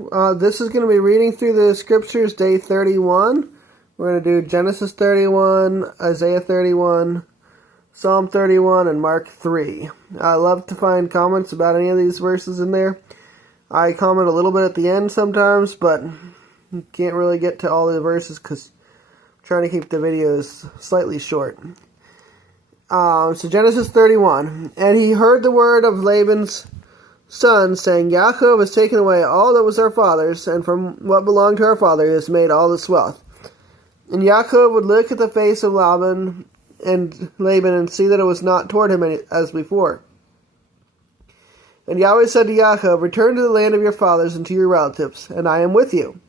This is going to be reading through the scriptures, day 31. We're going to do Genesis 31, Isaiah 31, Psalm 31, and Mark 3. I love to find comments about any of these verses in there. I comment a little bit at the end sometimes, but can't really get to all the verses because I'm trying to keep the videos slightly short. So Genesis 31. And he heard the word of Laban's son, saying, Yaakov has taken away all that was our father's, and from what belonged to our father he has made all this wealth. And Yaakov would look at the face of Laban and see that it was not toward him as before. And Yahweh said to Yaakov, Return to the land of your fathers and to your relatives, and I am with you.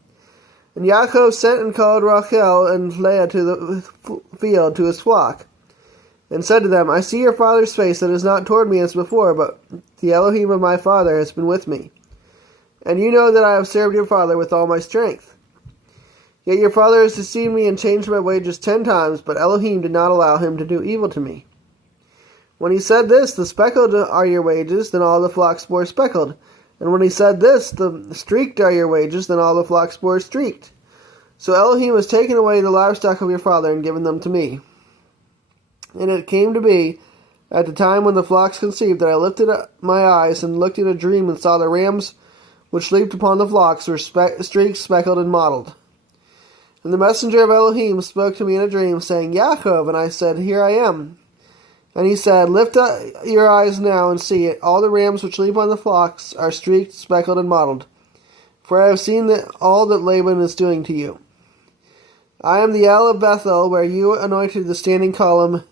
And Yaakov sent and called Rachel and Leah to the field to his flock, and said to them, I see your father's face that is not toward me as before, but the Elohim of my father has been with me. And you know that I have served your father with all my strength. Yet your father has deceived me and changed my wages 10 times, but Elohim did not allow him to do evil to me. When he said this, the speckled are your wages, then all the flocks bore speckled. And when he said this, the streaked are your wages, then all the flocks bore streaked. So Elohim has taken away the livestock of your father and given them to me. And it came to be, at the time when the flocks conceived, that I lifted up my eyes and looked in a dream and saw the rams which leaped upon the flocks were streaked, speckled, and mottled. And the messenger of Elohim spoke to me in a dream, saying, Yaakov, and I said, Here I am. And he said, Lift up your eyes now and see it. All the rams which leap on the flocks are streaked, speckled, and mottled. For I have seen all that Laban is doing to you. I am the El of Bethel, where you anointed the standing column,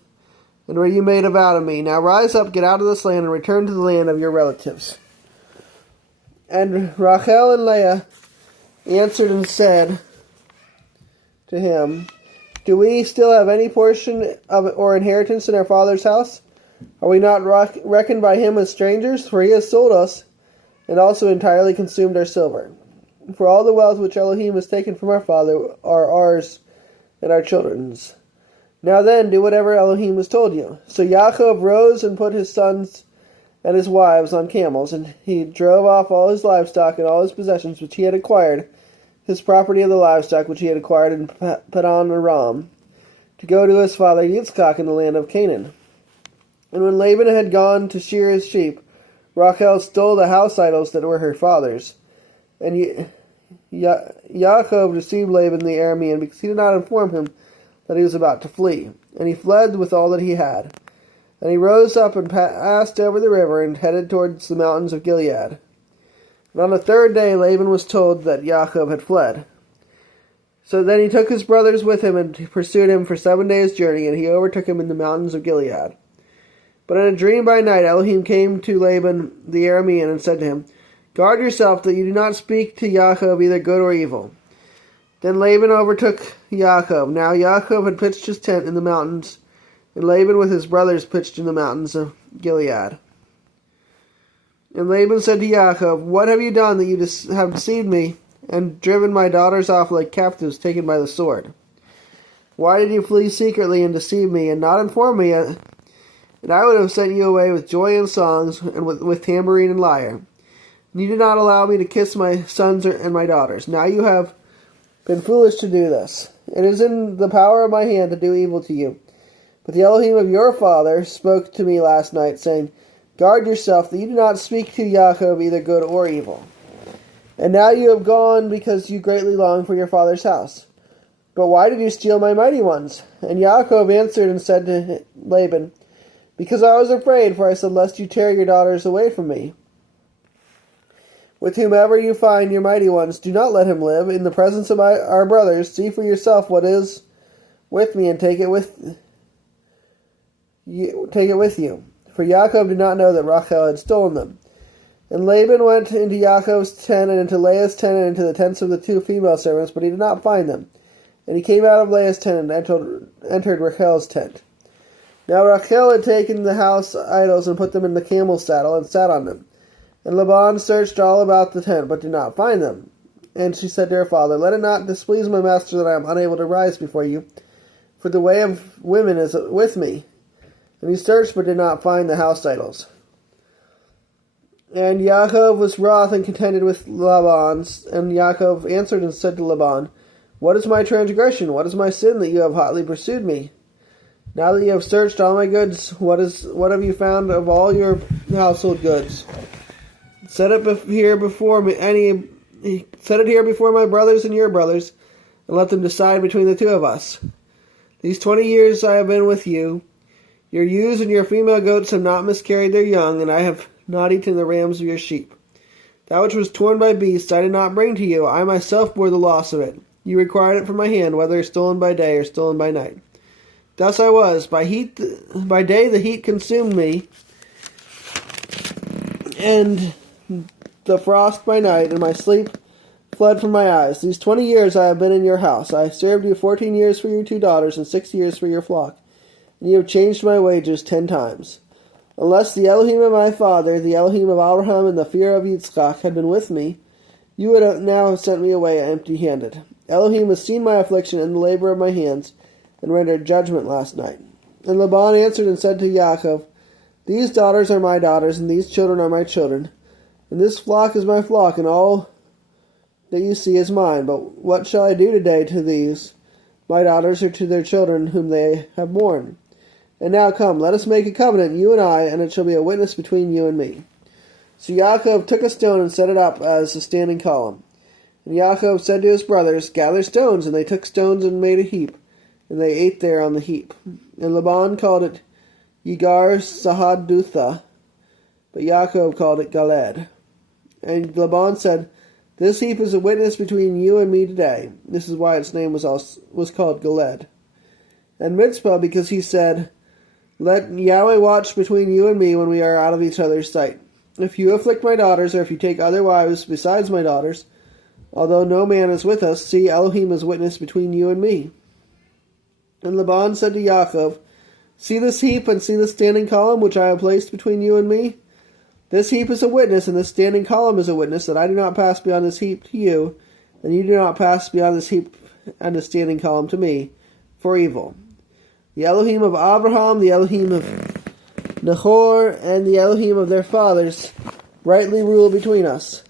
and where you made a vow to me. Now rise up, get out of this land, and return to the land of your relatives. And Rachel and Leah answered and said to him, Do we still have any portion of or inheritance in our father's house? Are we not reckoned by him as strangers? For he has sold us, and also entirely consumed our silver. For all the wealth which Elohim has taken from our father are ours and our children's. Now then, do whatever Elohim has told you. So Yaakov rose and put his sons and his wives on camels, and he drove off all his livestock and all his possessions which he had acquired, his property of the livestock which he had acquired in Paddan Aram, to go to his father Yitzchak in the land of Canaan. And when Laban had gone to shear his sheep, Rachel stole the house idols that were her father's. And Yaakov deceived Laban the Aramean, because he did not inform him that he was about to flee. And he fled with all that he had. And he rose up and passed over the river and headed towards the mountains of Gilead. And on the third day Laban was told that Yaakov had fled. So then he took his brothers with him and pursued him for 7 days' journey, and he overtook him in the mountains of Gilead. But in a dream by night Elohim came to Laban the Aramean and said to him, Guard yourself that you do not speak to Yaakov either good or evil. Then Laban overtook Yaakov. Now Yaakov had pitched his tent in the mountains, and Laban with his brothers pitched in the mountains of Gilead. And Laban said to Yaakov, What have you done that you have deceived me, and driven my daughters off like captives taken by the sword? Why did you flee secretly and deceive me, and not inform me? And I would have sent you away with joy and songs, and with tambourine and lyre. And you did not allow me to kiss my sons and my daughters. Now you have been foolish to do this. It is in the power of my hand to do evil to you. But the Elohim of your father spoke to me last night, saying, Guard yourself that you do not speak to Yaakov either good or evil. And now you have gone because you greatly long for your father's house. But why did you steal my mighty ones? And Yaakov answered and said to Laban, Because I was afraid, for I said, Lest you tear your daughters away from me. With whomever you find your mighty ones, do not let him live. In the presence of our brothers, see for yourself what is with me, and take it with you. For Yaakov did not know that Rachel had stolen them. And Laban went into Yaakov's tent, and into Leah's tent, and into the tents of the 2 female servants, but he did not find them. And he came out of Leah's tent, and entered Rachel's tent. Now Rachel had taken the house idols, and put them in the camel's saddle, and sat on them. And Laban searched all about the tent, but did not find them. And she said to her father, Let it not displease my master that I am unable to rise before you, for the way of women is with me. And he searched, but did not find the house idols. And Yaakov was wroth and contended with Laban. And Yaakov answered and said to Laban, What is my transgression? What is my sin that you have hotly pursued me? Now that you have searched all my goods, what have you found of all your household goods? Set it here before my brothers and your brothers, and let them decide between the two of us. These 20 years I have been with you. Your ewes and your female goats have not miscarried their young, and I have not eaten the rams of your sheep. That which was torn by beasts I did not bring to you. I myself bore the loss of it. You required it from my hand, whether stolen by day or stolen by night. Thus I was. By day the heat consumed me, and the frost by night, and my sleep fled from my eyes. These 20 years I have been in your house. I served you 14 years for your 2 daughters, and 6 years for your flock. And you have changed my wages 10 times. Unless the Elohim of my father, the Elohim of Abraham, and the fear of Yitzchak had been with me, you would now have sent me away empty-handed. Elohim has seen my affliction and the labor of my hands, and rendered judgment last night. And Laban answered and said to Yaakov, These daughters are my daughters, and these children are my children, and this flock is my flock, and all that you see is mine. But what shall I do today to these, my daughters, or to their children whom they have borne? And now come, let us make a covenant, you and I, and it shall be a witness between you and me. So Yaakov took a stone and set it up as a standing column. And Yaakov said to his brothers, Gather stones, and they took stones and made a heap, and they ate there on the heap. And Laban called it Yegar Sahadutha, but Yaakov called it Galed. And Laban said, This heap is a witness between you and me today. This is why its name was called Galed. And Mitzpah, because he said, Let Yahweh watch between you and me when we are out of each other's sight. If you afflict my daughters, or if you take other wives besides my daughters, although no man is with us, see, Elohim is witness between you and me. And Laban said to Yaakov, See this heap, and see this standing column which I have placed between you and me? This heap is a witness, and this standing column is a witness, that I do not pass beyond this heap to you, and you do not pass beyond this heap and the standing column to me, for evil. The Elohim of Abraham, the Elohim of Nahor, and the Elohim of their fathers rightly rule between us.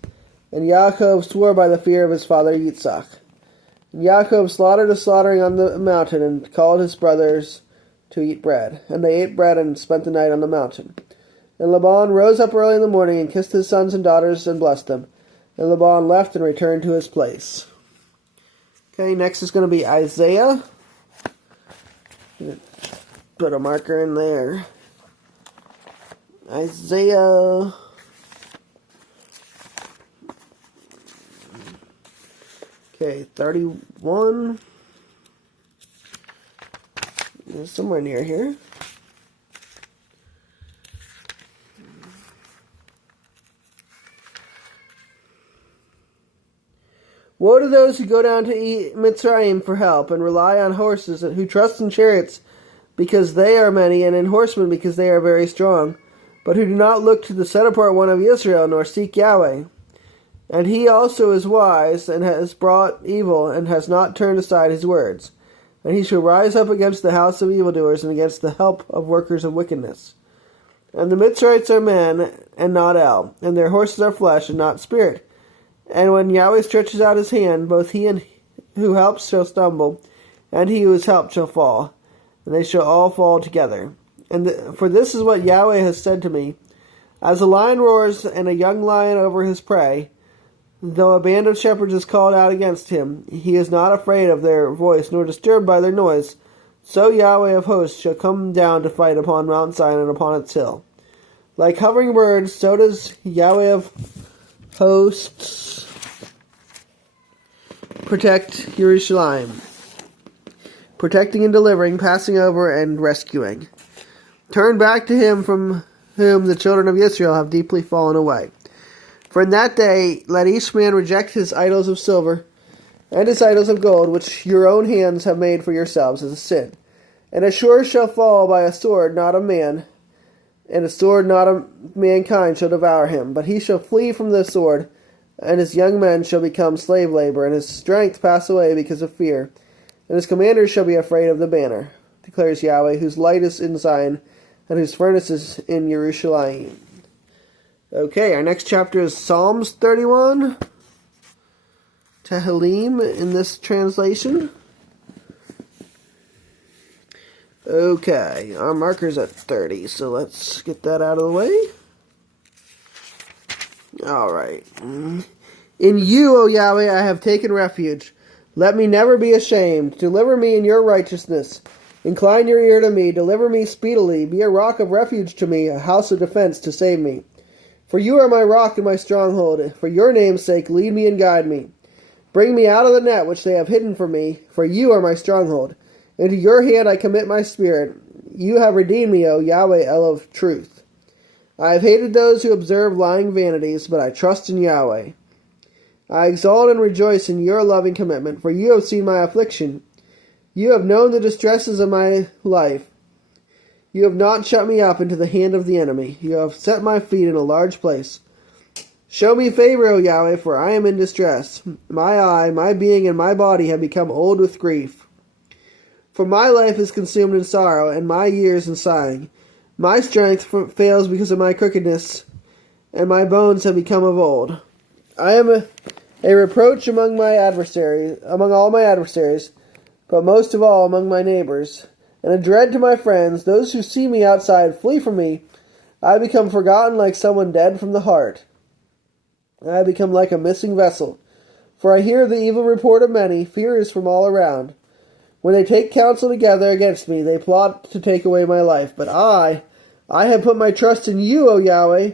And Yaakov swore by the fear of his father Yitzchak. And Yaakov slaughtered a slaughtering on the mountain, and called his brothers to eat bread. And they ate bread and spent the night on the mountain. And Laban rose up early in the morning, and kissed his sons and daughters, and blessed them. And Laban left and returned to his place. Okay, next is going to be Isaiah. Put a marker in there. Isaiah. Okay, 31. Somewhere near here. Woe to those who go down to Mitzrayim for help, and rely on horses, and who trust in chariots because they are many, and in horsemen because they are very strong, but who do not look to the set-apart one of Israel, nor seek Yahweh. And he also is wise, and has brought evil, and has not turned aside his words. And he shall rise up against the house of evildoers, and against the help of workers of wickedness. And the Mitzrites are men, and not El, and their horses are flesh, and not spirit. And when Yahweh stretches out his hand, both he and who helps shall stumble, and he who is helped shall fall, and they shall all fall together. For this is what Yahweh has said to me, As a lion roars, and a young lion over his prey, though a band of shepherds is called out against him, he is not afraid of their voice, nor disturbed by their noise. So Yahweh of hosts shall come down to fight upon Mount Zion and upon its hill. Like hovering birds, so does Yahweh of hosts protect Jerusalem, protecting and delivering, passing over and rescuing. Turn back to him from whom the children of Israel have deeply fallen away. For in that day let each man reject his idols of silver and his idols of gold, which your own hands have made for yourselves as a sin. And Ashur shall fall by a sword, not of man, and a sword not of mankind shall devour him. But he shall flee from the sword, and his young men shall become slave labor, and his strength pass away because of fear. And his commanders shall be afraid of the banner, declares Yahweh, whose light is in Zion, and whose furnace is in Jerusalem. Okay, our next chapter is Psalms 31. Tehillim in this translation. Okay, our marker's at 30, so let's get that out of the way. Alright. In you, O Yahweh, I have taken refuge. Let me never be ashamed. Deliver me in your righteousness. Incline your ear to me. Deliver me speedily. Be a rock of refuge to me, a house of defense to save me. For you are my rock and my stronghold. For your name's sake, lead me and guide me. Bring me out of the net which they have hidden for me, for you are my stronghold. Into your hand I commit my spirit. You have redeemed me, O Yahweh, El of truth. I have hated those who observe lying vanities, but I trust in Yahweh. I exalt and rejoice in your loving commitment, for you have seen my affliction. You have known the distresses of my life. You have not shut me up into the hand of the enemy. You have set my feet in a large place. Show me favor, O Yahweh, for I am in distress. My eye, my being, and my body have become old with grief. For my life is consumed in sorrow, and my years in sighing. My strength fails because of my crookedness, and my bones have become of old. I am a reproach among all my adversaries, but most of all among my neighbors, and a dread to my friends. Those who see me outside flee from me. I become forgotten like someone dead from the heart. I become like a missing vessel, for I hear the evil report of many. Fear is from all around. When they take counsel together against me, they plot to take away my life. But I have put my trust in you, O Yahweh.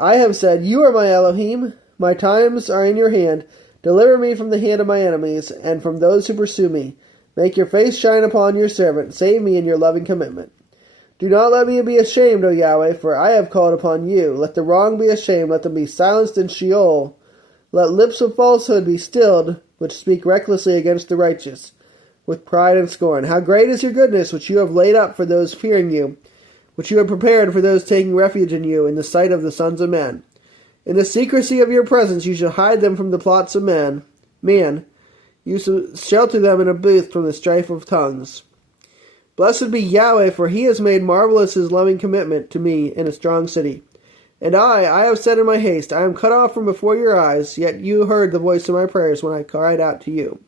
I have said, you are my Elohim. My times are in your hand. Deliver me from the hand of my enemies, and from those who pursue me. Make your face shine upon your servant. Save me in your loving commitment. Do not let me be ashamed, O Yahweh, for I have called upon you. Let the wrong be ashamed. Let them be silenced in Sheol. Let lips of falsehood be stilled, which speak recklessly against the righteous, with pride and scorn. How great is your goodness, which you have laid up for those fearing you, which you have prepared for those taking refuge in you, in the sight of the sons of men. In the secrecy of your presence you shall hide them from the plots of man. You shall shelter them in a booth from the strife of tongues. Blessed be Yahweh, for he has made marvelous his loving commitment to me in a strong city. And I have said in my haste, I am cut off from before your eyes, yet you heard the voice of my prayers when I cried out to you.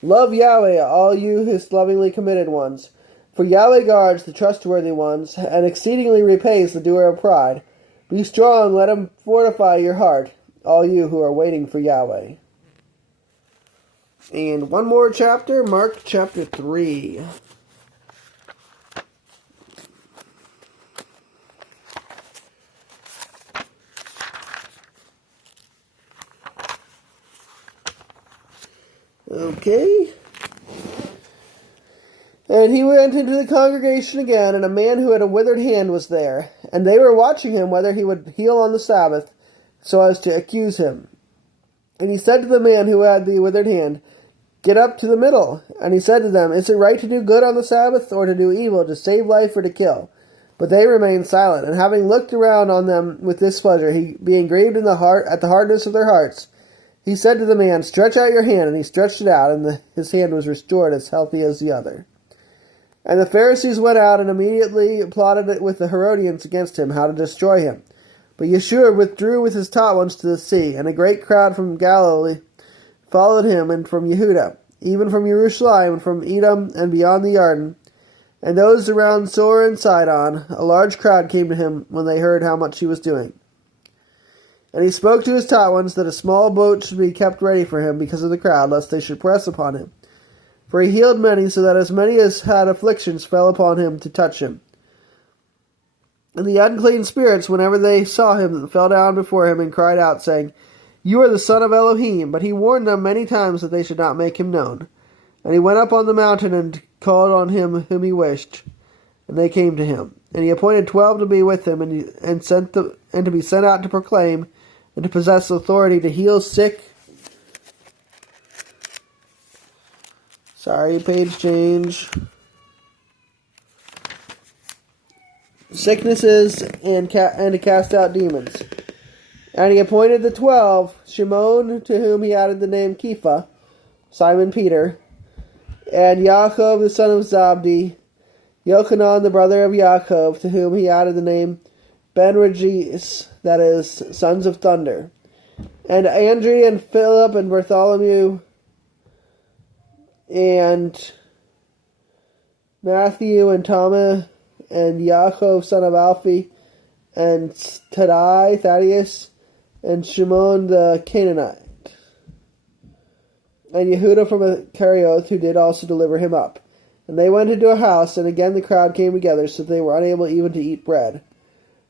Love Yahweh, all you his lovingly committed ones. For Yahweh guards the trustworthy ones, and exceedingly repays the doer of pride. Be strong, let him fortify your heart, all you who are waiting for Yahweh. And one more chapter, Mark chapter 3. Okay. And he went into the congregation again, and a man who had a withered hand was there. And they were watching him whether he would heal on the Sabbath, so as to accuse him. And he said to the man who had the withered hand, Get up to the middle. And he said to them, Is it right to do good on the Sabbath, or to do evil, to save life or to kill? But they remained silent. And having looked around on them with displeasure, he, being grieved in the heart at the hardness of their hearts, he said to the man, Stretch out your hand. And he stretched it out, and his hand was restored as healthy as the other. And the Pharisees went out and immediately plotted with the Herodians against him, how to destroy him. But Yeshua withdrew with his taught ones to the sea, and a great crowd from Galilee followed him, and from Yehuda, even from Jerusalem, and from Edom, and beyond the Jordan. And those around Sor and Sidon, a large crowd came to him when they heard how much he was doing. And he spoke to his taught ones that a small boat should be kept ready for him because of the crowd, lest they should press upon him. For he healed many, so that as many as had afflictions fell upon him to touch him. And the unclean spirits, whenever they saw him, fell down before him and cried out, saying, You are the Son of Elohim. But he warned them many times that they should not make him known. And he went up on the mountain and called on him whom he wished. And they came to him. And he appointed 12 to be with him, and to be sent out to proclaim, and to possess authority to heal sick. Sorry, page change. Sicknesses and to cast out demons. And he appointed the 12, Shimon, to whom he added the name Kepha, Simon Peter, and Yaakov the son of Zabdi, Yochanan the brother of Yaakov, to whom he added the name Ben-Regis, that is, sons of thunder. And Andrew and Philip and Bartholomew and Matthew and Thomas and Yaakov son of Alphaeus and Thaddeus and Shimon the Canaanite and Yehuda from Kerioth, who did also deliver him up. And they went into a house, and again the crowd came together, so that they were unable even to eat bread.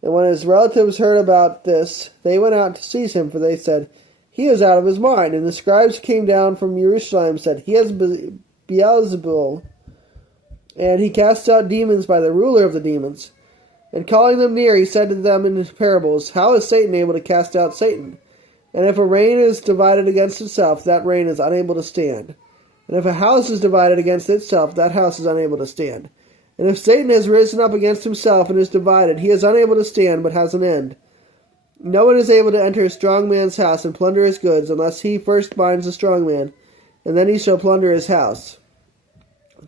And when his relatives heard about this, they went out to seize him, for they said, "He is out of his mind." And the scribes came down from Jerusalem and said, "He has Beelzebul, and he casts out demons by the ruler of the demons." And calling them near, he said to them in parables, "How is Satan able to cast out Satan? And if a reign is divided against itself, that reign is unable to stand. And if a house is divided against itself, that house is unable to stand. And if Satan has risen up against himself and is divided, he is unable to stand, but has an end. No one is able to enter a strong man's house and plunder his goods, unless he first binds the strong man, and then he shall plunder his house.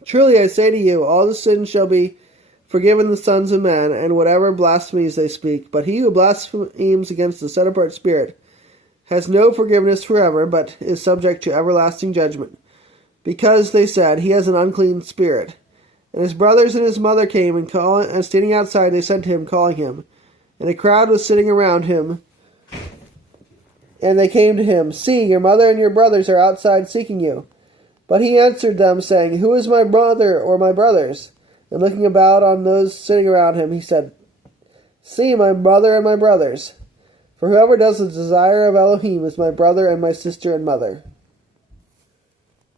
Truly I say to you, all the sins shall be forgiven the sons of men, and whatever blasphemies they speak. But he who blasphemes against the set-apart Spirit has no forgiveness forever, but is subject to everlasting judgment. Because, they said, he has an unclean spirit. And his brothers and his mother came, and standing outside they sent to him, calling him. And a crowd was sitting around him. And they came to him, "See, your mother and your brothers are outside seeking you." But he answered them, saying, "Who is my mother or my brothers?" And looking about on those sitting around him, he said, "See, my mother and my brothers. For whoever does the desire of Elohim is my brother and my sister and mother."